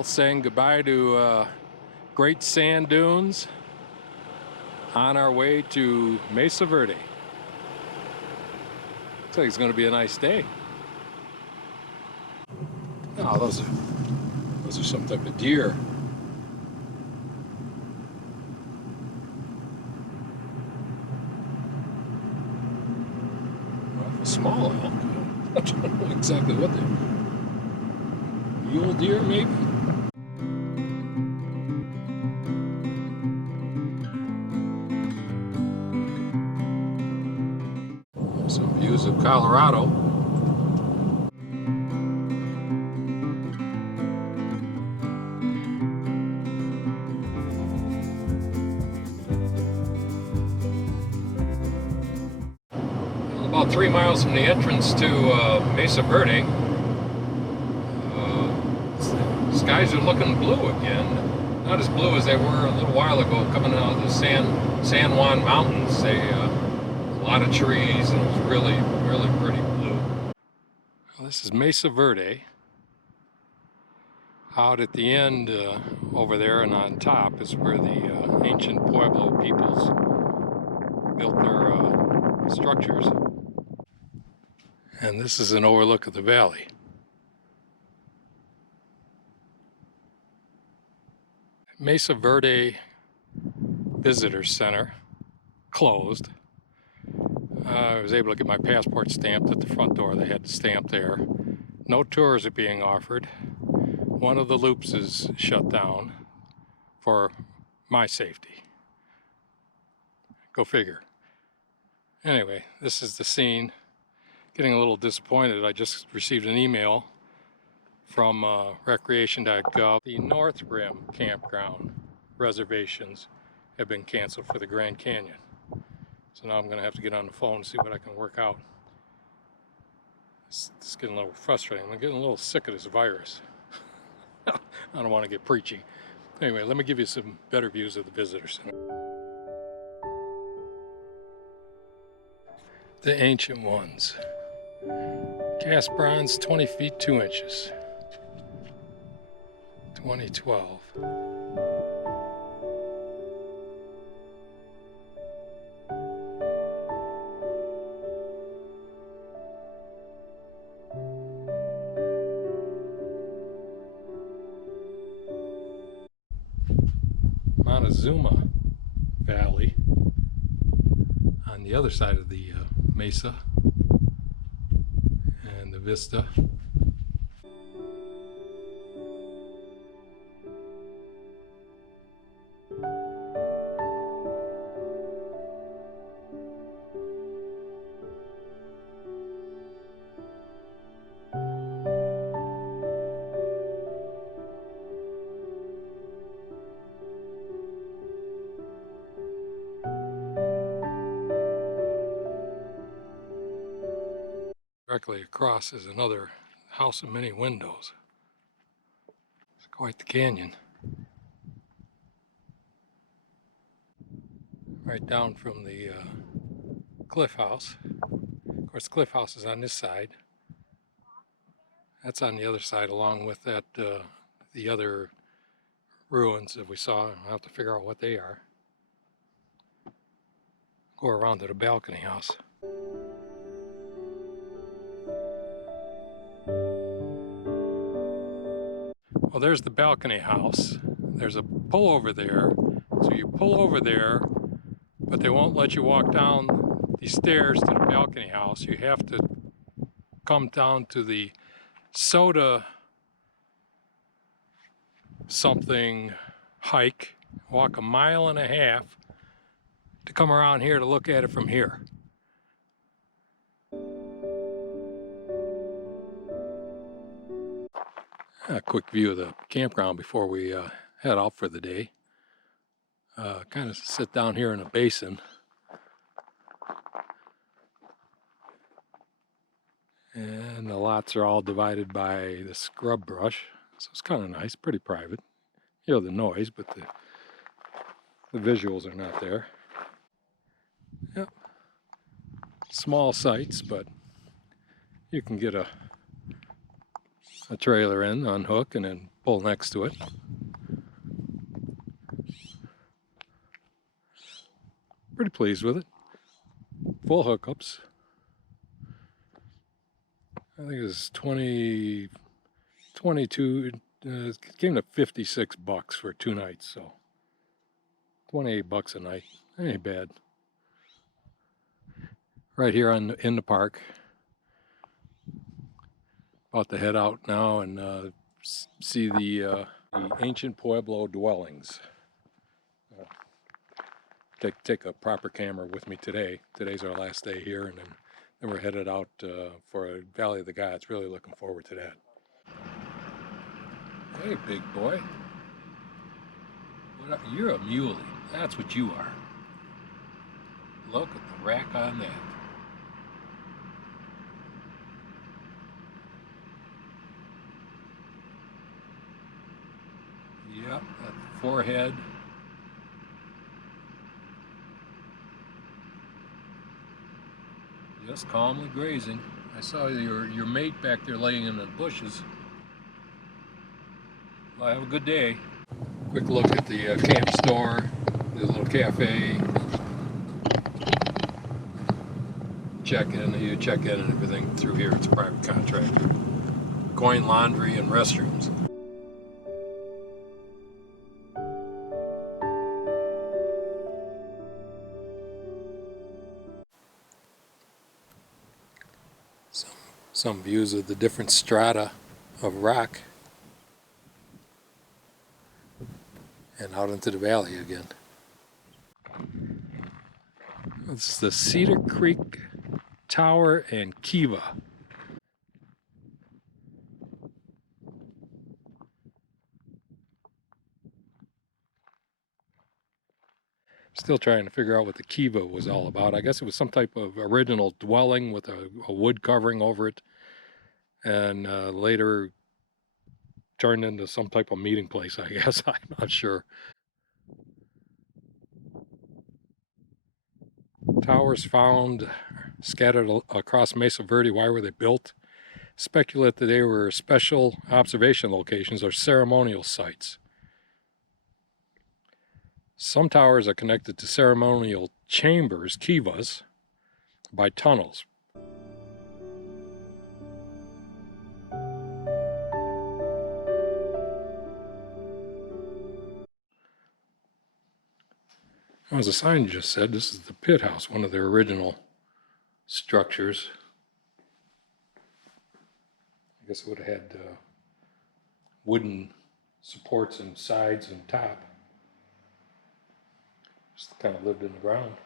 Well, saying goodbye to great sand dunes on our way to Mesa Verde. Looks like it's going to be a nice day. Oh, those are some type of deer. Well, small elk. I don't know exactly what they are. Mule deer, maybe? Some views of Colorado. About 3 miles from the entrance to Mesa Verde, skies are looking blue again. Not as blue as they were a little while ago, coming out of the San Juan Mountains. A lot of trees, and it was really, really pretty blue. Well, this is Mesa Verde. Out at the end over there and on top is where the ancient Pueblo peoples built their structures. And this is an overlook of the valley. Mesa Verde Visitor Center closed. I was able to get my passport stamped at the front door. They had the stamp there. No tours are being offered. One of the loops is shut down for my safety. Go figure. Anyway, this is the scene. Getting a little disappointed. I just received an email from recreation.gov. The North Rim campground reservations have been canceled for the Grand Canyon. So now I'm going to have to get on the phone and see what I can work out. It's getting a little frustrating. I'm getting a little sick of this virus. I don't want to get preachy. Anyway, let me give you some better views of the visitor center. The ancient ones. Cast bronze, 20 feet 2 inches. 2012. Montezuma Valley on the other side of the mesa and the vista. Directly across is another house of many windows. It's quite the canyon. Right down from the cliff house. Of course, the cliff house is on this side. That's on the other side, along with that the other ruins that we saw. I'll have to figure out what they are. Go around to the balcony house. Well, there's the balcony house. There's a pull over there. So you pull over there, but they won't let you walk down the stairs to the balcony house. You have to come down to the soda something hike, walk 1.5 miles to come around here to look at it from here. A quick view of the campground before we head out for the day. Kind of sit down here in a basin. And the lots are all divided by the scrub brush. So it's kind of nice, pretty private. You hear the noise, but the visuals are not there. Yep. Small sites, but you can get a a trailer in, unhook, and then pull next to it. Pretty pleased with it. Full hookups. I think it was 22, it came to 56 bucks for 2 nights, so 28 bucks a night. Ain't bad. Right here in the park. About to head out now and see the ancient Pueblo dwellings. Take a proper camera with me today. Today's our last day here, and then we're headed out for Valley of the Gods. Really looking forward to that. Hey, big boy. You're a muley. That's what you are. Look at the rack on that. Yep, that forehead. Just calmly grazing. I saw your mate back there laying in the bushes. Well, have a good day. Quick look at the camp store, the little cafe. You check in and everything through here. It's a private contractor. Coin laundry and restrooms. Some views of the different strata of rock. And out into the valley again. It's the Cedar Creek Tower and Kiva. Still trying to figure out what the Kiva was all about. I guess it was some type of original dwelling with a wood covering over it, and later turned into some type of meeting place, I guess. I'm not sure. Towers found scattered across Mesa Verde. Why were they built? Speculate that they were special observation locations or ceremonial sites. Some towers are connected to ceremonial chambers, kivas, by tunnels. As the sign just said, this is the pit house, one of their original structures. I guess it would have had wooden supports and sides and top. Just kind of lived in the ground.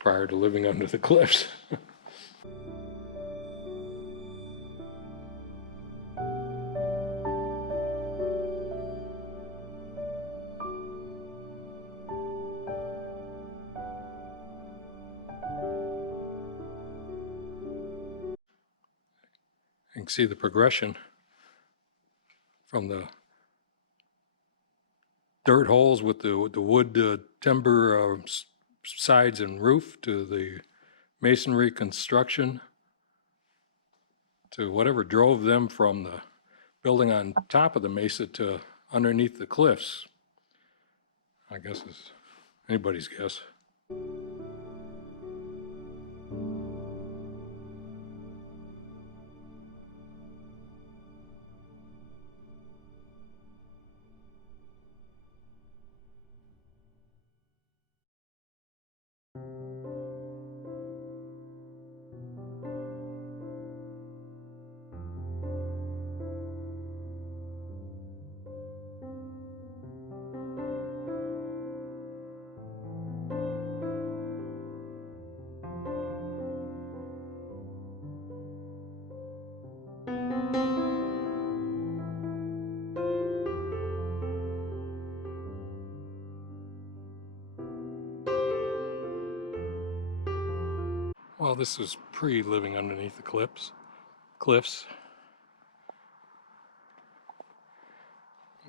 Prior to living under the cliffs. You can see the progression from the dirt holes with the wood timber sides and roof to the masonry construction to whatever drove them from the building on top of the mesa to underneath the cliffs. I guess is anybody's guess. Well, this was pre-living underneath the cliffs.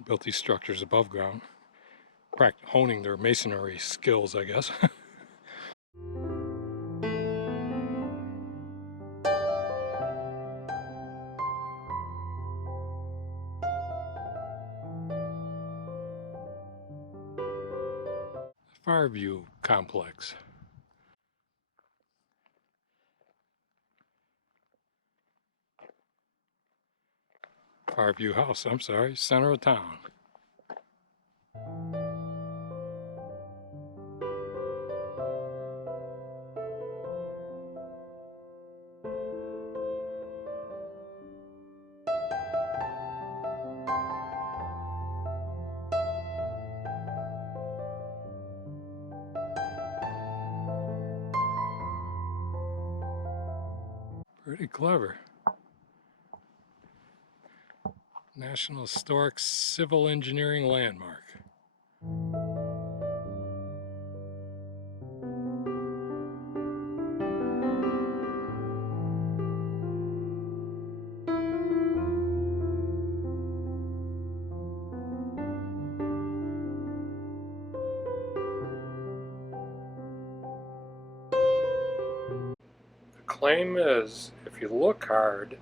Built these structures above ground, honing their masonry skills, I guess. Feiyu complex. Feiyu house, I'm sorry, center of town. Pretty clever. National Historic Civil Engineering Landmark. The claim is, if you look hard,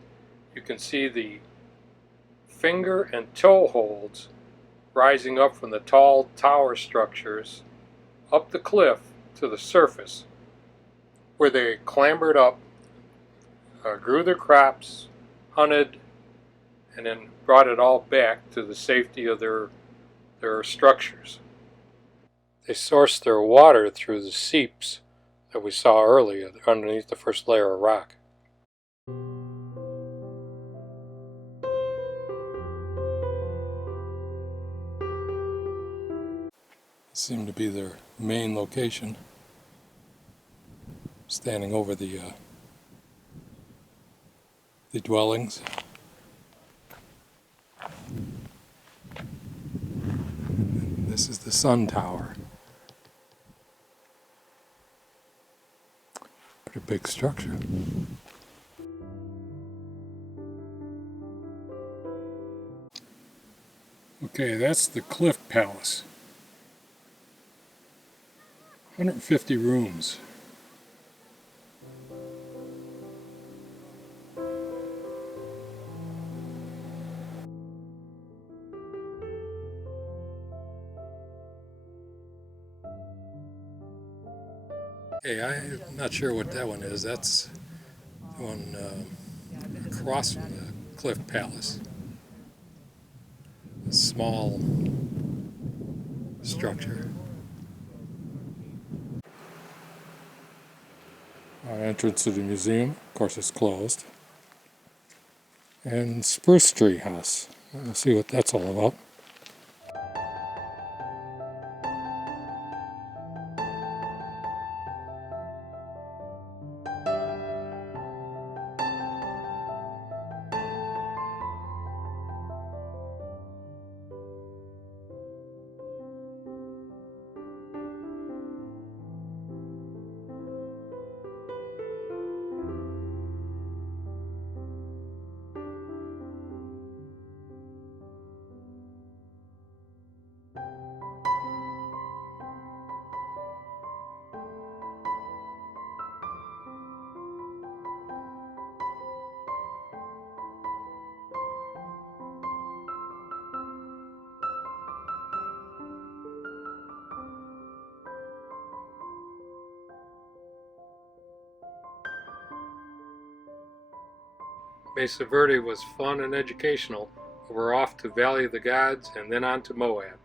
you can see the finger and toe holds rising up from the tall tower structures up the cliff to the surface, where they clambered up, grew their crops, hunted, and then brought it all back to the safety of their structures. They sourced their water through the seeps that we saw earlier underneath the first layer of rock. This seemed to be their main location, standing over the dwellings. And this is the sun tower. Pretty big structure. Okay, that's the Cliff Palace. 150 rooms. Hey, I'm not sure what that one is. That's the one across from the Cliff Palace. A small structure. Our entrance to the museum, of course, is closed. And Spruce Tree House. Let's see what that's all about. Mesa Verde was fun and educational. We're off to Valley of the Gods and then on to Moab.